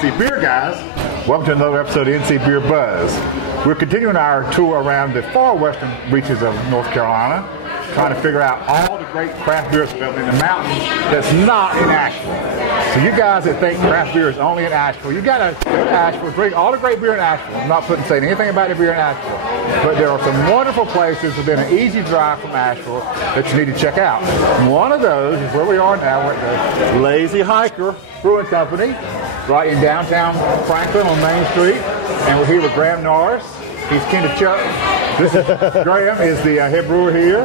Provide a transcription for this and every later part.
NC Beer guys. Welcome to another episode of NC Beer Buzz. We're continuing our tour around the far western reaches of North Carolina, trying to figure out all the great craft beers developed in the mountains that's not in Asheville. So you guys that think craft beer is only in Asheville, you gotta go to Asheville, drink all the great beer in Asheville. I'm not saying anything about the beer in Asheville, but there are some wonderful places within an easy drive from Asheville that you need to check out. One of those is where we are now. We're at the Lazy Hiker Brewing Company, right in downtown Franklin on Main Street, and we're here with Graham Norris. He's kin to Chuck. This is Graham is the head brewer here,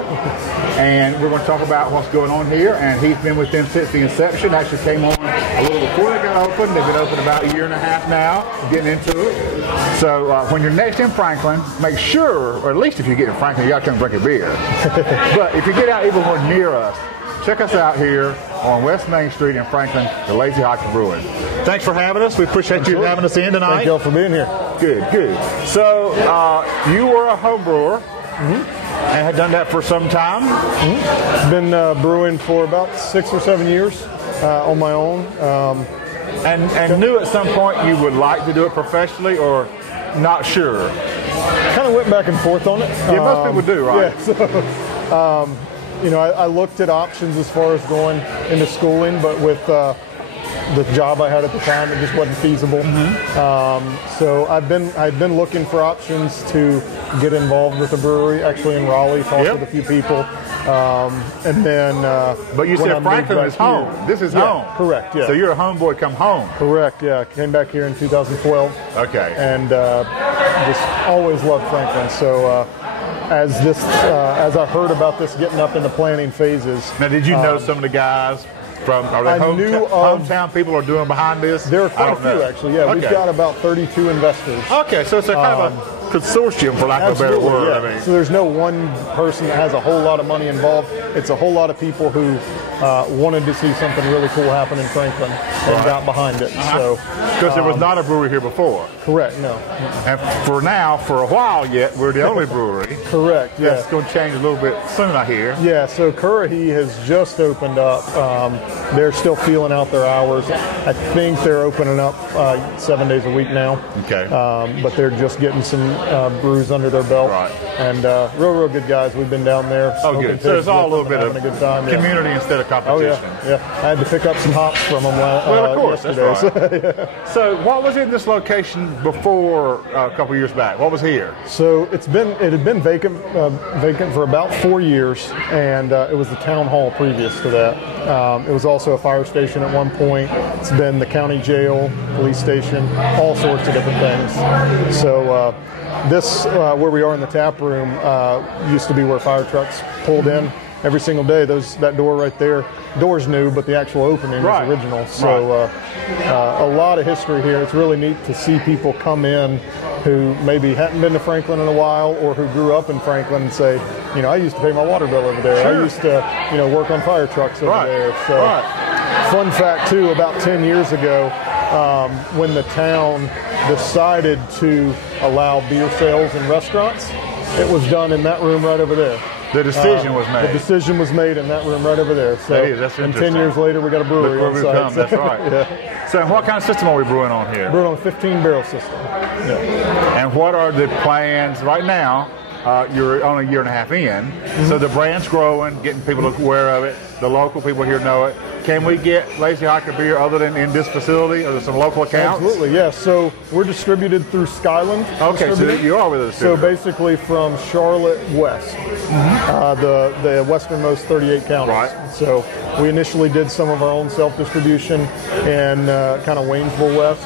and we're going to talk about what's going on here. And he's been with them since the inception. Actually came on a little before they got open. They've been open about a year and a half now, getting into it. So when you're next in Franklin, make sure, or at least if you get in Franklin, you got to come drink a beer. But if you get out even more near us, check us out here on West Main Street in Franklin, the Lazy Hiker Brewing. Thanks for having us. We appreciate you having us in tonight. Thank y'all for being here. Good, good. So you were a home brewer and had done that for some time. Been brewing for about 6 or 7 years on my own. And knew at some point you would like to do it professionally, or not sure? Kind of went back and forth on it. Yeah, most people do, right? Yeah, so, you know, I looked at options as far as going into schooling, but with the job I had at the time, it just wasn't feasible. So I'd been looking for options to get involved with a brewery, actually in Raleigh, talked with a few people. And then but you said Franklin is home. This is home. Correct, yeah. So you're a homeboy come home. Correct, yeah. Came back here in 2012. Okay. And just always loved Franklin. So as I heard about this getting up in the planning phases. Now, did you know some of the guys from, are they hometown people are doing behind this? There are quite a few, actually. Yeah, we've got about 32 investors. Okay, so it's a kind of a consortium, for lack of a better word. Yeah. I mean. So there's no one person that has a whole lot of money involved. It's a whole lot of people who wanted to see something really cool happen in Franklin and got behind it. So because there was not a brewery here before. Correct, no. And for now, for a while yet, we're the only brewery. Correct, yeah. That's going to change a little bit soon, I hear. Yeah, so Currahee has just opened up. They're still feeling out their hours. I think they're opening up 7 days a week now. Okay. But they're just getting some brews under their belt. Right. And real good guys. We've been down there. Oh, good. So there's all a little bit of a good time, community instead of competition. Oh, yeah. I had to pick up some hops from them well, of course, yesterday. That's right. So what was in this location before a couple years back? What was here? So it had been vacant for about 4 years, and it was the town hall previous to that. It was also a fire station at one point. It's been the county jail, police station, all sorts of different things. So this, where we are in the tap room, used to be where fire trucks pulled in every single day. That door right there, door's new, but the actual opening is original. So a lot of history here. It's really neat to see people come in who maybe hadn't been to Franklin in a while, or who grew up in Franklin and say, you know, I used to pay my water bill over there. Sure. I used to, you know, work on fire trucks over there. So fun fact too, about 10 years ago, when the town decided to allow beer sales in restaurants, it was done in that room right over there. The decision was made. The decision was made in that room right over there. So, that's and 10 years later, we got a brewery on site. That's right. Yeah. So what kind of system are we brewing on here? Brewing on a 15-barrel system. Yeah. And what are the plans right now? You're only a year and a half in, so the brand's growing, getting people aware of it. The local people here know it. Can we get Lazy Hiker beer other than in this facility? Are there some local accounts? Absolutely, yes. So we're distributed through Skyland. Okay, so you are with us. So basically from Charlotte west, the westernmost 38 counties. Right. So we initially did some of our own self-distribution in kind of Waynesville West.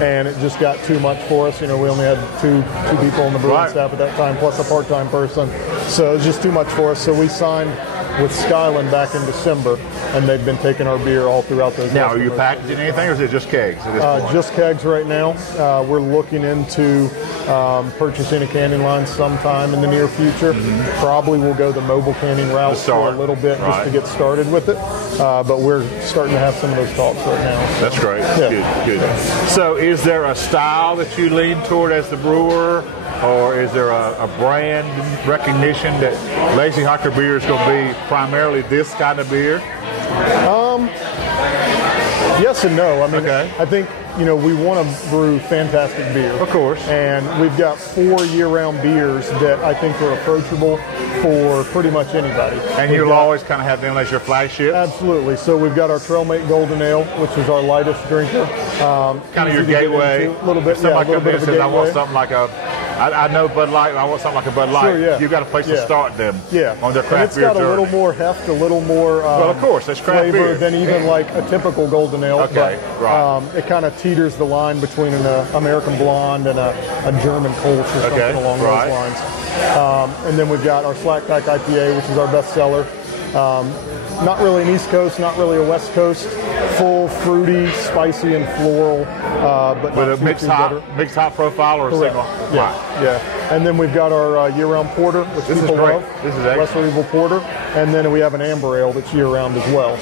And it just got too much for us. You know, we only had two people on the brewing staff at that time, plus a part-time person. So it was just too much for us. So we signed with Skyland back in December, and they've been taking our beer all throughout those. Now, are you packaging anything, or is it just kegs at this point? Just kegs right now. We're looking into purchasing a canning line sometime in the near future. Probably we'll go the mobile canning route for a little bit just to get started with it. But we're starting to have some of those talks right now. That's great. Yeah. Good. So is there a style that you lean toward as the brewer? Or is there a brand recognition that Lazy Hiker beer is going to be primarily this kind of beer? Yes and no. I mean, I think we want to brew fantastic beer. Of course. And we've got 4 year-round beers that I think are approachable for pretty much anybody. And you'll always kind of have them as your flagship? Absolutely. So we've got our Trailmate Golden Ale, which is our lightest drinker. Kind of your gateway. A little bit, if somebody comes in and says, I want gateway. something like I know Bud Light, I want something like a Bud Light. Sure, yeah. You've got a place to start them on their craft and it's beer got journey. a little more heft, a little more well, of course, that's craft flavor beer. than even like a typical Golden Ale. Okay, but, right. It kind of teeters the line between an American Blonde and a German Kolsch or something along those lines. And then we've got our Slack Pack IPA, which is our best seller. Not really an East Coast, not really a West Coast. Full, fruity, spicy, and floral. But with a mixed hop profile or a single? Yeah. And then we've got our year-round porter, which people love. This is excellent. Western Evil Porter. And then we have an amber ale that's year-round as well.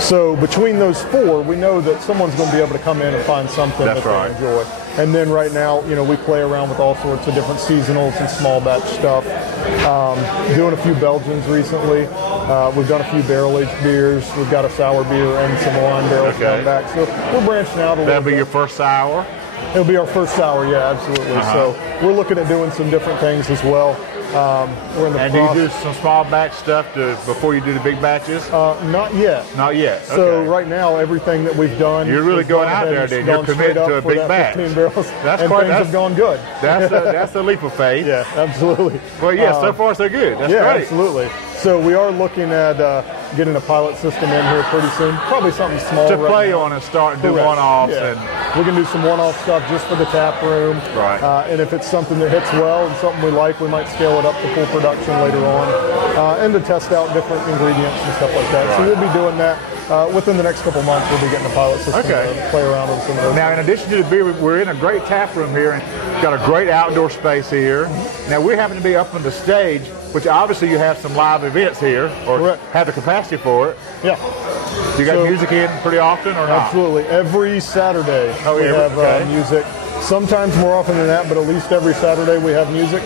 So between those 4, we know that someone's going to be able to come in and find something that they enjoy. And then right now, we play around with all sorts of different seasonals and small batch stuff. Doing a few Belgians recently. We've done a few barrel-aged beers. We've got a sour beer and some wine barrels coming back. So we're branching out a little bit. That'll be your first sour? It'll be our first sour, yeah, absolutely. So we're looking at doing some different things as well. We're in the process. Do you do some small batch stuff before you do the big batches? Not yet. Not yet. Okay. So right now, everything that we've done, you're really going out there, then you're committed to a big batch. 15 barrels, and things have gone good. That's a leap of faith. Yeah, absolutely. Well, yeah, so far so good. That's great. Absolutely. So we are looking at getting a pilot system in here pretty soon. Probably something small to play on and start and do one-offs. Yeah. And we can do some one-off stuff just for the tap room. Right. And if it's something that hits well and something we like, we might scale it up to full production later on. And to test out different ingredients and stuff like that. So we'll be doing that. Within the next couple months, we'll be getting a pilot system to play around with some of those. Now, in addition to the beer, we're in a great tap room here and got a great outdoor space here. Now, we happen to be up on the stage, which obviously you have some live events here, or have the capacity for it. Yeah. You got music in pretty often or not? Absolutely. Every Saturday we have music. Sometimes more often than that, but at least every Saturday we have music.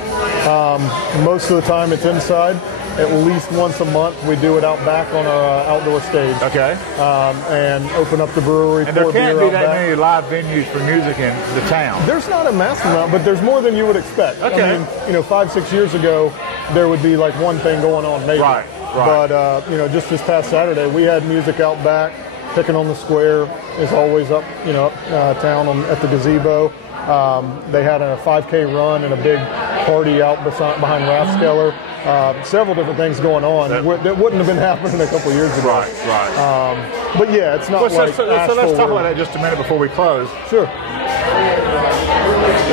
Most of the time it's inside. At least once a month we do it out back on our outdoor stage. Okay. And open up the brewery. And there can't be that many live venues for music in the town. There's not a massive amount, but there's more than you would expect. Okay. I mean, 5-6 years ago, there would be like one thing going on maybe. Right. But just this past Saturday, we had music out back. Picking on the Square is always up, town at the gazebo. They had a 5K run and a big party out behind Rathskeller. Several different things going on that wouldn't have been happening a couple years ago. Right. But yeah, it's not like so let's talk about that just a minute before we close. Sure.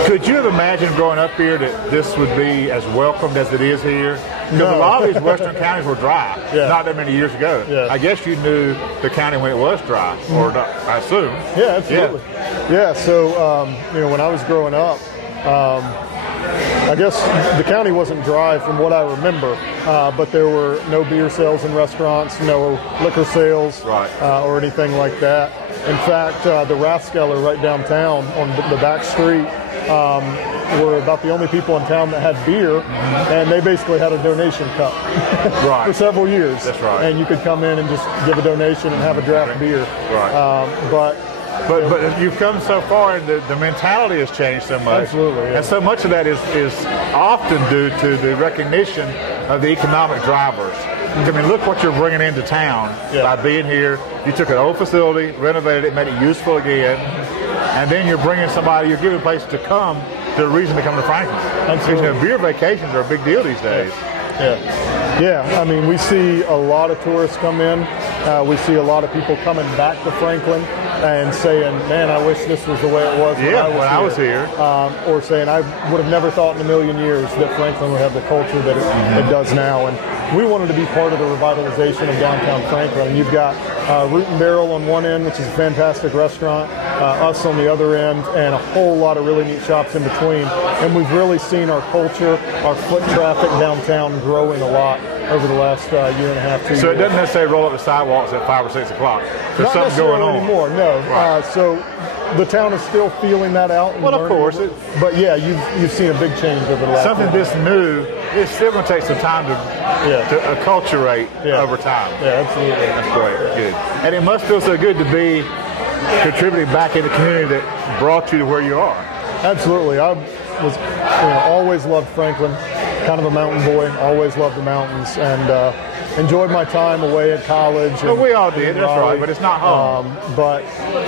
Could you have imagined growing up here that this would be as welcomed as it is here? Because a lot of these western counties were dry not that many years ago. Yeah. I guess you knew the county when it was dry, or not, I assume. Yeah, absolutely. Yeah, so, when I was growing up, I guess the county wasn't dry from what I remember, but there were no beer sales in restaurants, no liquor sales, or anything like that. In fact, the Rathskeller right downtown on the back street were about the only people in town that had beer, and they basically had a donation cup for several years. That's right. And you could come in and just give a donation and have a draft beer. Right. But you've come so far, and the mentality has changed so much. Absolutely. Yeah. And so much of that is often due to the recognition of the economic drivers. I mean, look what you're bringing into town by being here. You took an old facility, renovated it, made it useful again, and then you're bringing somebody, you're giving a place to come, to a reason to come to Franklin. Absolutely. Beer vacations are a big deal these days. Yeah, I mean, we see a lot of tourists come in. We see a lot of people coming back to Franklin and saying, man, I wish this was the way it was when I was here. Or saying, I would have never thought in a million years that Franklin would have the culture that it does now. And we wanted to be part of the revitalization of downtown Franklin. You've got Root and Barrel on one end, which is a fantastic restaurant, us on the other end, and a whole lot of really neat shops in between. And we've really seen our culture, our foot traffic downtown growing a lot over the last year and a half, 2 years. So it doesn't necessarily roll up the sidewalks at 5 or 6 o'clock. There's something going on anymore. No. So the town is still feeling that out. And of course. But yeah, you've seen a big change over the last. Something this new, it's still going to take some time to acculturate over time. Yeah, absolutely. That's great. Good. And it must feel so good to be contributing back in the community that brought you to where you are. Absolutely. I was, always loved Franklin, kind of a mountain boy, always loved the mountains, and enjoyed my time away at college. Well, we all did, that's right, but it's not home. But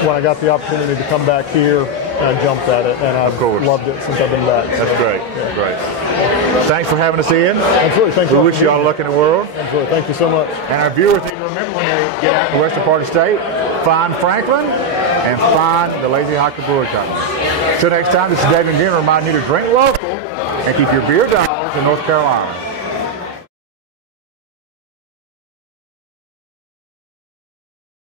when I got the opportunity to come back here, I jumped at it, and I've loved it since I've been back. That's great. Yeah. Great. Thanks for having us in. Absolutely. Thank you. We wish you all luck in the world. Absolutely. Thank you so much. And our viewers need to remember when they get out in the western part of the state, find Franklin and find the Lazy Hiker Brewing Co. Until next time, this is David again reminding you to drink local and keep your beer dollars in North Carolina.